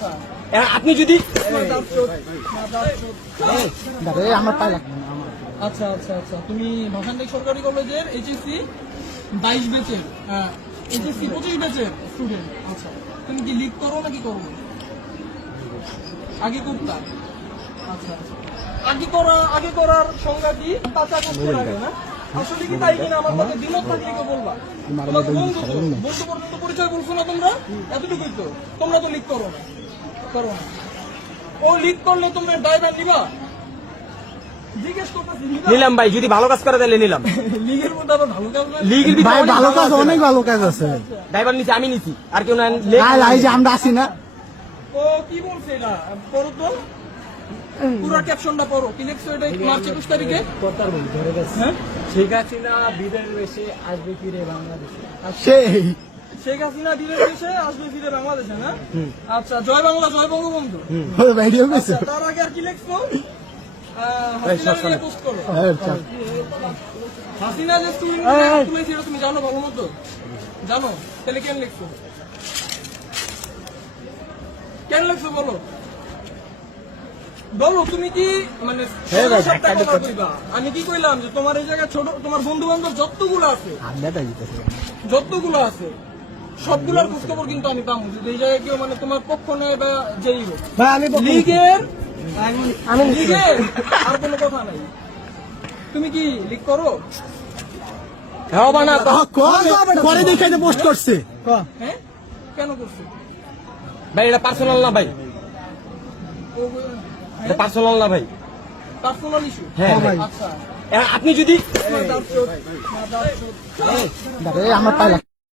আচ্ছা আপনি যদি আমার পায়ে লাগবে না। আচ্ছা আচ্ছা আচ্ছা তুমি ভাষান্তিক সরকারি কলেজের এইচএসসি 22 ব্যাচের এইচএসসি 25 ব্যাচের স্টুডেন্ট। আচ্ছা তুমি কি লিড করো নাকি করো না? আগে করতা? আচ্ছা আচ্ছা আগে করার সংজ্ঞা কি? কাঁচা করতে লাগে না? আসলে কি তাই কিনা আমার মধ্যে দ্বিমত থাকলে কেউ বলবা। তোমাকে বন্ধু পর্যন্ত পরিচয় বলছো না তোমরা, এতটুকুই তো। তোমরা তো লিড করো না, করো না। ও লিড করলে তোমরা ড্রাইভার নিবা? জিজ্ঞেস করতেছি নিবা? নিলাম ভাই, যদি ভালো কাজ করে তাহলে নিলাম। লিগের মধ্যে আবার ভালো কাজ না? লিগের ভাই ভালো কাজ, অনেক ভালো কাজ আছে। ড্রাইভার নিছি, আমি নিছি, আর কেউ না। এই যে আমরা আসি না, ও কি বলছে এটা? পড়ো তো পুরো ক্যাপশনটা পড়ো। কি লিখছো এটা মার্চ 21 তারিখে? হ্যাঁ? শেখ হাসিনা বিদের বেশে আসবে ফিরে বাংলাদেশে। সেই শেখ হাসিনা দিনের দেশে আসবে ফিরে বাংলাদেশে না? আচ্ছা জয় বাংলা জয় বঙ্গবন্ধু। ভিডিও পেয়েছে। আচ্ছা, তার আগে আর কি লিখছো? হাসিনা নিয়ে পোস্ট করো। হাসিনা যে তুমি সেটা তুমি জানো ভালো মতো? জানো? তাহলে কেন লিখছো? কেন লিখছো বলো? বলো তুমি কি মানে আমি কি কইলাম যে তোমার এই জায়গায় ছোট তোমার বন্ধু বান্ধব যতগুলো আছে সবগুলোর খোঁজ খবর কিন্তু আমি পাবো যদি এই জায়গায় কেউ মানে তোমার পক্ষ নেয় বা যেই হোক। লিগের আর কোনো কথা নাই। তুমি কি লিগ করো? পরে দেখে পোস্ট করছে। হ্যাঁ কেন করছো? ভাই এটা পার্সোনাল না ভাই, এটা পার্সোনাল না ভাই। Personal issue? হ্যাঁ ভাই। আচ্ছা আপনি যদি আমার পায়ে লাগবে।